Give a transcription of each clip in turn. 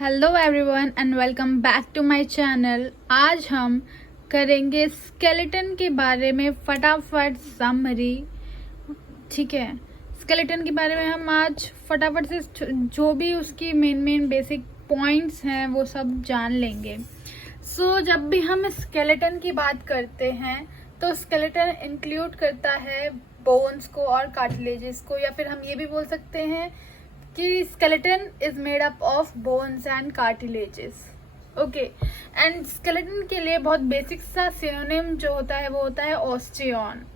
Hello everyone and welcome back to my channel. आज हम करेंगे स्केलेटन के बारे में फटाफट समरी। ठीक है, स्केलेटन के बारे में हम आज फटाफट से जो भी उसकी मेन बेसिक पॉइंट्स हैं वो सब जान लेंगे। जब भी हम स्केलेटन की बात करते हैं तो स्केलेटन इंक्लूड करता है बोन्स को और कार्टिलेजेस को, या फिर हम ये भी बोल सकते हैं कि skeleton is made up of bones and cartilages. Okay, and skeleton के लिए बहुत बेसिक सा सिनोनिम जो होता है वो होता है ऑस्टियन।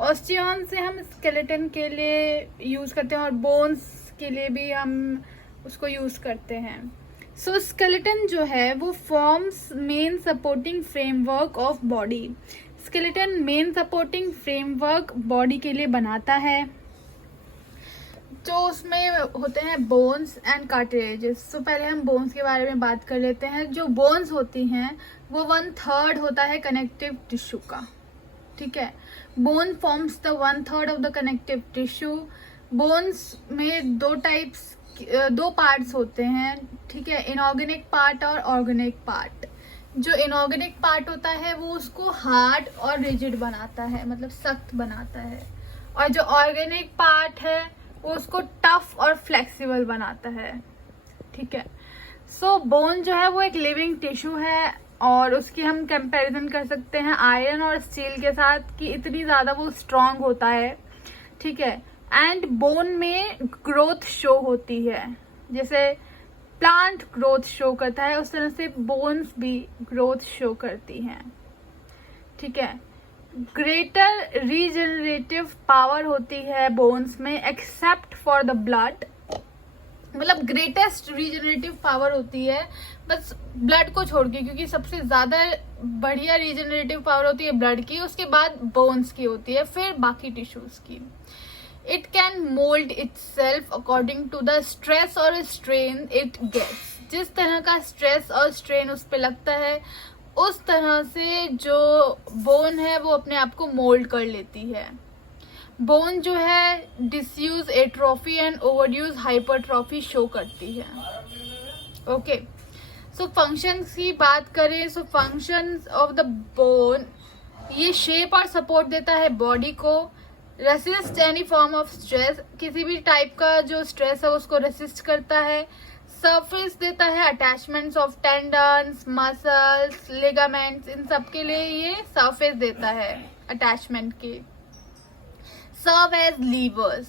ऑस्टियन से हम स्केलेटन के लिए यूज करते हैं और बोन्स के लिए भी हम उसको यूज करते हैं। स्केलेटन जो है वो forms main supporting framework of body. Skeleton main supporting framework body के लिए बनाता है, जो उसमें होते हैं बोन्स एंड कार्टिलेजेस। पहले हम बोन्स के बारे में बात कर लेते हैं। जो बोन्स होती हैं वो 1/3 होता है कनेक्टिव टिश्यू का। ठीक है, bone forms the 1/3 of the connective tissue. Bones में दो पार्ट्स होते हैं। ठीक है, इनऑर्गेनिक पार्ट और ऑर्गेनिक पार्ट। जो इनऑर्गेनिक पार्ट होता है वो उसको हार्ड और रिजिड बनाता है, मतलब सख्त बनाता है, और जो ऑर्गेनिक पार्ट है वो उसको टफ और फ्लेक्सिबल बनाता है। ठीक है, बोन जो है वो एक लिविंग टिश्यू है और उसकी हम कंपैरिजन कर सकते हैं आयरन और स्टील के साथ कि इतनी ज्यादा वो स्ट्रांग होता है। ठीक है, एंड बोन में ग्रोथ शो होती है, जैसे प्लांट ग्रोथ शो करता है उस तरह से बोन्स भी ग्रोथ शो करती हैं। ठीक है, ग्रेटर रीजनरेटिव पावर होती है बोन्स में एक्सेप्ट फॉर द ब्लड। मतलब ग्रेटेस्ट रीजनरेटिव पावर होती है बस ब्लड को छोड़ के, क्योंकि सबसे ज्यादा बढ़िया रीजनरेटिव पावर होती है ब्लड की, उसके बाद बोन्स की होती है, फिर बाकी टिश्यूज की। It can mould itself according to the stress और स्ट्रेन इट गेट्स। जिस तरह का स्ट्रेस और स्ट्रेन उस पर लगता है उस तरह से जो बोन है वो अपने आप को मोल्ड कर लेती है। बोन जो है disuse atrophy and overuse hypertrophy show करती है। ओके, फंक्शंस की बात करें, फंक्शंस ऑफ द बोन, ये शेप और सपोर्ट देता है बॉडी को, resist any form of stress, किसी भी टाइप का जो स्ट्रेस है उसको रेसिस्ट करता है, सरफेस देता है attachments of tendons, muscles, ligaments, इन सब के लिए ये सरफेस देता है अटैचमेंट के। Serve as levers,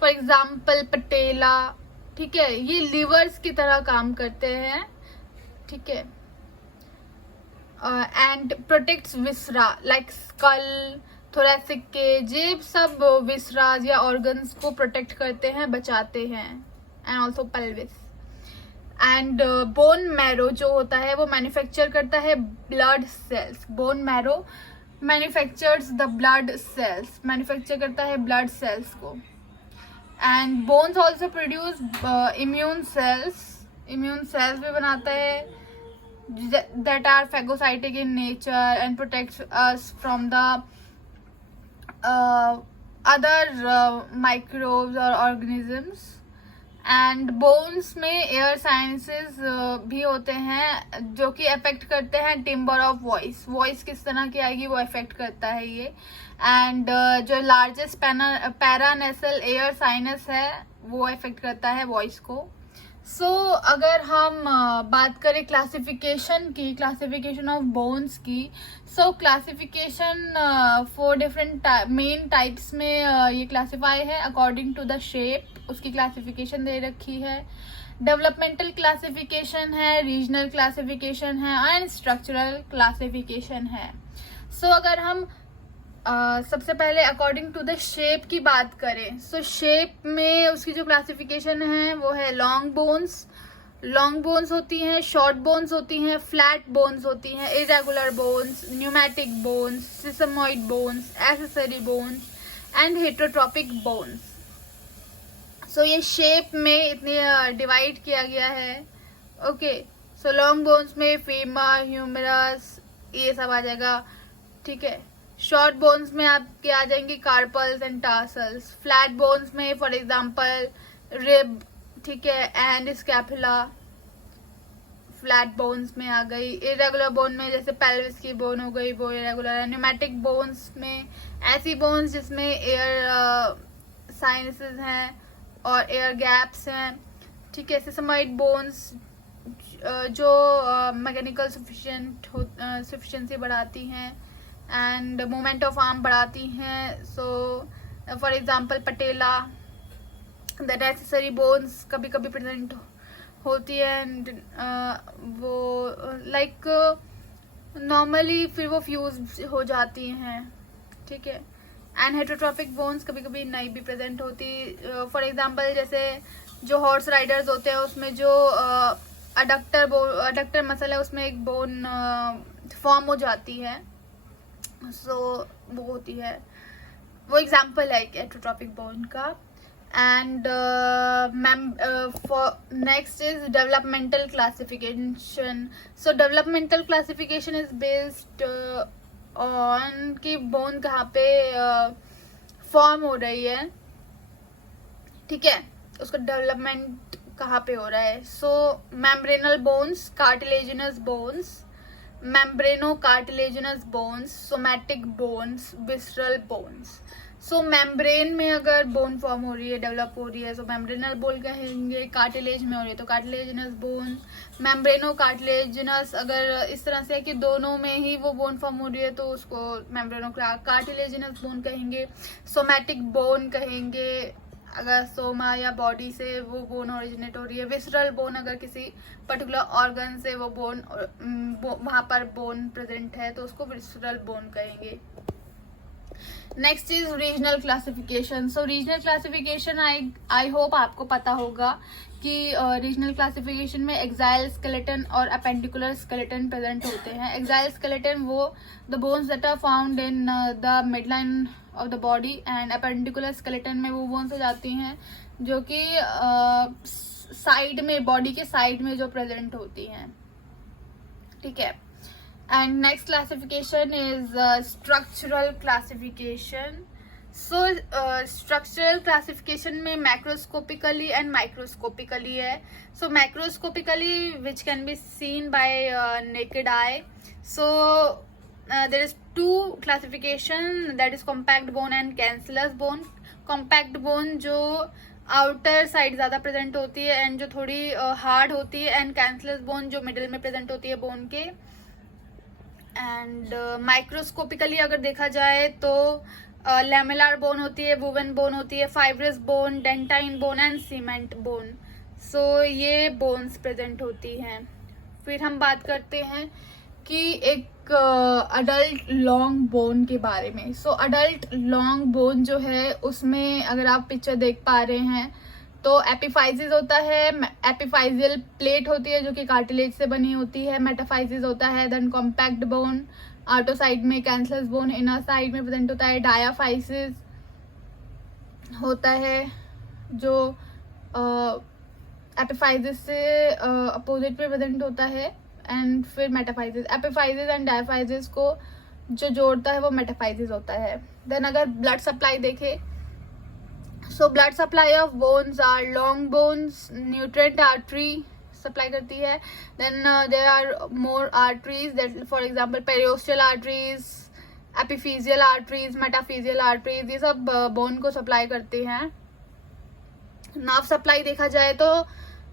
for example patella. ठीक है, ये लीवर्स की तरह काम करते हैं। ठीक है, and protects viscera like skull, thoracic cage, ये सब विसराज या ऑर्गन्स को प्रोटेक्ट करते हैं, बचाते हैं, and also pelvis. And bone marrow जो होता है वो मैन्युफैक्चर करता है blood cells. Bone marrow manufactures the blood cells, manufacture करता है ब्लड सेल्स को। And bones also produce immune cells भी बनाता है, that are phagocytic in nature and protects us from the other microbes और ऑर्गेनिजम्स। एंड बोन्स में air sinuses भी होते हैं जो कि अफेक्ट करते हैं टिम्बर ऑफ वॉइस किस तरह की आएगी वो अफेक्ट करता है ये। एंड जो लार्जेस्ट पैरानेसल एयर साइनस है वो अफेक्ट करता है वॉइस को। अगर हम बात करें क्लासिफिकेशन ऑफ बोन्स की, क्लासिफिकेशन 4 डिफरेंट मेन टाइप्स में ये क्लासिफाई है अकॉर्डिंग टू द शेप। उसकी क्लासिफिकेशन दे रखी है, डेवलपमेंटल क्लासिफिकेशन है, रीजनल क्लासिफिकेशन है एंड स्ट्रक्चरल क्लासिफिकेशन है। अगर हम सबसे पहले अकॉर्डिंग टू द शेप की बात करें, शेप में उसकी जो क्लासिफिकेशन है वो है लॉन्ग बोन्स होती हैं, शॉर्ट बोन्स होती हैं, फ्लैट बोन्स होती हैं, irregular bones, pneumatic bones, sesamoid bones, accessory bones and heterotropic bones. ये शेप में इतने डिवाइड किया गया है। ओके, लॉन्ग बोन्स में फीमर, ह्यूमरस, ये सब आ जाएगा। ठीक है, शॉर्ट बोन्स में आपके आ जाएंगे carpals and tarsals. Flat bones में फॉर एग्जांपल रिब, ठीक है, एंड स्कैपुला। फ्लैट बोन्स में आ गई। इरेगुलर बोन में जैसे पेल्विस की बोन हो गई, वो इरेगुलर है। न्यूमेटिक बोन्स में ऐसी बोन्स जिसमें एयर साइनसेस हैं और एयर गैप्स हैं, ठीक है। सिस्मोइड बोन्स जो मैकेनिकल सफिशिएंसी बढ़ाती हैं एंड मूवमेंट ऑफ आर्म बढ़ाती हैं। So for example patella, the necessary bones कभी कभी प्रेजेंट होती है एंड वो लाइक नॉर्मली फिर वो फ्यूज हो जाती हैं, ठीक है। एंड हेटरोट्रॉपिक बोन्स कभी कभी नहीं भी प्रेजेंट होती। फॉर एग्जांपल जैसे जो हॉर्स राइडर्स होते हैं उसमें जो अडक्टर मसल है उसमें एक बोन फॉर्म हो जाती है, सो वो होती है, वो एग्जांपल है एक हेटरोट्रॉपिक बोन का। And for next is developmental classification. So developmental classification is based on कि बोन कहाँ पे फॉर्म हो रही है, ठीक है, उसका डेवलपमेंट कहाँ पे हो रहा है। So membranous bones, cartilaginous bones, membrano cartilaginous bones, somatic bones, visceral bones. So membrane में अगर बोन फॉर्म हो रही है, डेवलप हो रही है, सो मेम्ब्रेनल बोन कहेंगे। कार्टिलेज में हो रही है तो कार्टिलेजिनस बोन। मेम्ब्रेनो कार्टिलेजिनस अगर इस तरह से है कि दोनों में ही वो बोन फॉर्म हो रही है तो उसको मेम्ब्रेनो कार्टिलेजिनस बोन कहेंगे। सोमैटिक बोन कहेंगे अगर सोमा या बॉडी से वो बोन ओरिजिनेट हो रही है। विसरल बोन अगर किसी पर्टिकुलर ऑर्गन से वो बोन वहां पर बोन प्रेजेंट है तो उसको विसरल बोन कहेंगे। Next is regional classification. So regional classification I hope आपको पता होगा कि रीजनल क्लासिफिकेशन में एक्साइल स्केलेटन और अपेंडिकुलर स्केलेटन प्रेजेंट होते हैं। एक्साइल स्केलेटन वो the bones that are found in the midline of the body and appendicular skeleton में वो बोन्स हो जाती हैं जो कि साइड में, बॉडी के साइड में जो प्रेजेंट होती हैं, ठीक है। And next classification is structural classification. So structural classification में macroscopically and microscopically है. So macroscopically which can be seen by naked eye. So there is two classification, that is compact bone and cancellous bone. Compact bone जो outer side ज्यादा present होती है and जो थोड़ी hard होती है, and cancellous bone जो middle में प्रेजेंट होती है बोन के। एंड माइक्रोस्कोपिकली अगर देखा जाए तो लेमेलार बोन होती है, वुवन बोन होती है, fibrous bone, dentine bone and cement bone. So ये बोन्स प्रेजेंट होती हैं। फिर हम बात करते हैं कि एक अडल्ट लॉन्ग बोन के बारे में। सो अडल्ट लॉन्ग बोन जो है उसमें अगर आप पिक्चर देख पा रहे हैं तो एपिफाइसिस होता है, एपिफाइजियल प्लेट होती है जो कि कार्टिलेज से बनी होती है, मेटाफाइसिस होता है, then compact bone outer side में, कैंसलस बोन इनर साइड में प्रेजेंट होता है, डायाफाइसिस होता है जो एपिफाइसिस से अपोजिट पे प्रेजेंट होता है, एंड फिर मेटाफाइसिस। एपिफाइसिस एंड डायाफाइसिस को जो जोड़ता है वो मेटाफाइसिस होता है। देन अगर ब्लड सप्लाई देखें, so blood supply of bones are long bones, nutrient artery supply करती है। Then there are more arteries, that for example periosteal arteries, epiphyseal arteries, metaphyseal arteries, ये सब बोन को सप्लाई करती हैं। नर्व सप्लाई देखा जाए तो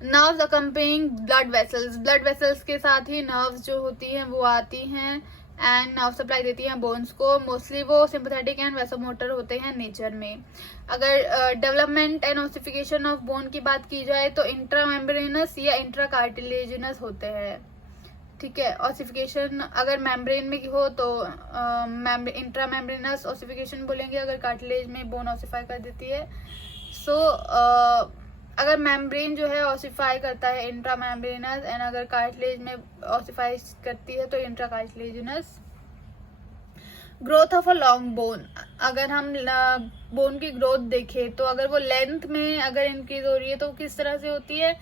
nerves accompanying blood vessels, blood vessels के साथ ही नर्व्स जो होती हैं वो आती हैं एंड नर्व सप्लाई देती हैं बोन्स को। मोस्टली वो सिंपैथेटिक एंड वैसोमोटर होते हैं नेचर में। अगर development and ossification of bone की बात की जाए तो इंट्रामेम्ब्रेनस या इंट्राकार्टिलेजिनस होते हैं, ठीक है। ओसिफिकेशन अगर मेम्ब्रेन में हो तो इंट्रामेम्ब्रेनस ओसिफिकेशन बोलेंगे, अगर कार्टिलेज में बोन ओसिफाई कर देती है। सो अगर मेम्ब्रेन जो है ऑसिफाई करता है इंट्रामेम्ब्रेनस, एंड अगर कार्टिलेज में ऑसिफाई करती है तो intracartilaginous. Growth of a long bone, अगर हम बोन की ग्रोथ देखें तो अगर वो लेंथ में अगर इंक्रीज हो रही है तो किस तरह से होती है,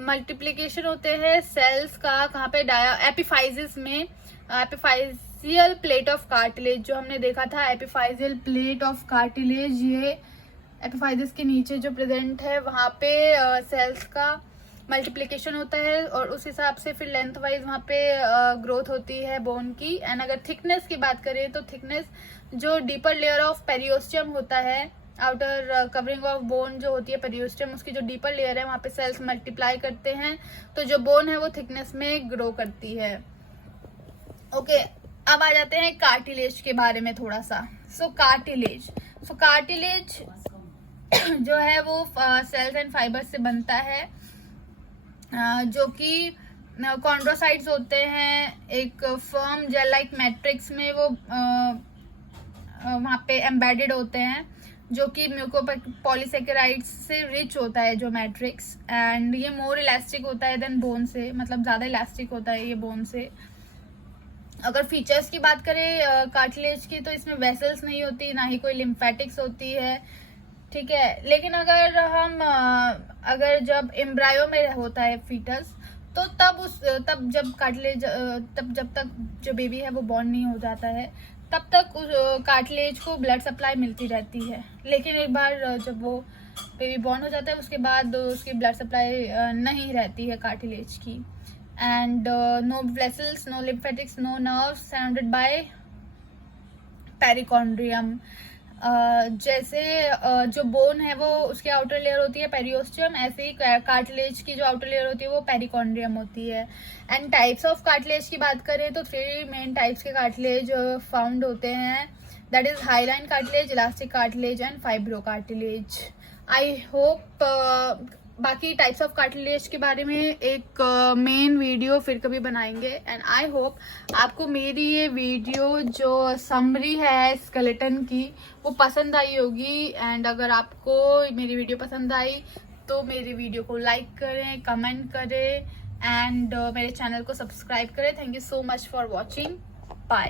मल्टीप्लीकेशन होते हैं सेल्स का, कहाँ पे, एपिफाइजिस में, एपिफाइजियल प्लेट ऑफ कार्टिलेज जो हमने देखा था, एपिफाइजियल प्लेट ऑफ कार्टिलेज ये एपिफाइजिस के नीचे जो प्रेजेंट है वहां पे सेल्स का मल्टीप्लिकेशन होता है और उस हिसाब से फिर लेंथ वाइज वहाँ पे ग्रोथ होती है बोन की। एंड अगर थिकनेस की बात करें तो थिकनेस जो डीपर लेयर ऑफ पेरियोस्टियम होता है, आउटर कवरिंग ऑफ बोन जो होती है पेरियोस्टियम, उसकी जो डीपर लेयर है वहाँ पे सेल्स मल्टीप्लाई करते हैं, तो जो बोन है वो थिकनेस में ग्रो करती है। ओके, अब आ जाते हैं कार्टिलेज के बारे में थोड़ा सा। सो कार्टिलेज जो है वो सेल्स एंड फाइबर से बनता है, जो कि कॉन्ड्रोसाइट्स होते हैं, एक फर्म जेल लाइक मैट्रिक्स में वो वहाँ पे एम्बेडेड होते हैं, जो कि म्यूकोपॉलीसेकेराइड्स से रिच होता है जो मैट्रिक्स। एंड ये मोर इलास्टिक होता है देन बोन से, मतलब ज़्यादा इलास्टिक होता है ये बोन से। अगर फीचर्स की बात करें कार्टिलेज की, तो इसमें वेसल्स नहीं होती, ना ही कोई लिम्फेटिक्स होती है, ठीक है। लेकिन अगर जब एम्ब्रायो में होता है फीटस, तो तब जब तक जो बेबी है वो बॉर्न नहीं हो जाता है, तब तक उस कार्टिलेज को ब्लड सप्लाई मिलती रहती है। लेकिन एक बार जब वो बेबी बॉर्न हो जाता है उसके बाद उसकी ब्लड सप्लाई नहीं रहती है कार्टिलेज की। And no vessels, no lymphatics, no nerves surrounded by perichondrium. जैसे जो बोन है वो उसकी आउटर लेयर होती है पेरियोस्टियम, ऐसे ही कार्टिलेज की जो आउटर लेयर होती है वो पेरिकॉन्ड्रियम होती है। एंड टाइप्स ऑफ कार्टिलेज की बात करें तो 3 मेन टाइप्स के कार्टिलेज फाउंड होते हैं, that is highline cartilage, elastic cartilage and fibro cartilage. I hope बाकी टाइप्स ऑफ कार्टिलेज के बारे में एक मेन वीडियो फिर कभी बनाएंगे। एंड आई होप आपको मेरी ये वीडियो जो समरी है स्केलेटन की वो पसंद आई होगी। एंड अगर आपको मेरी वीडियो पसंद आई तो मेरी वीडियो को लाइक करें, कमेंट करें एंड मेरे चैनल को सब्सक्राइब करें। Thank you so much for watching, bye.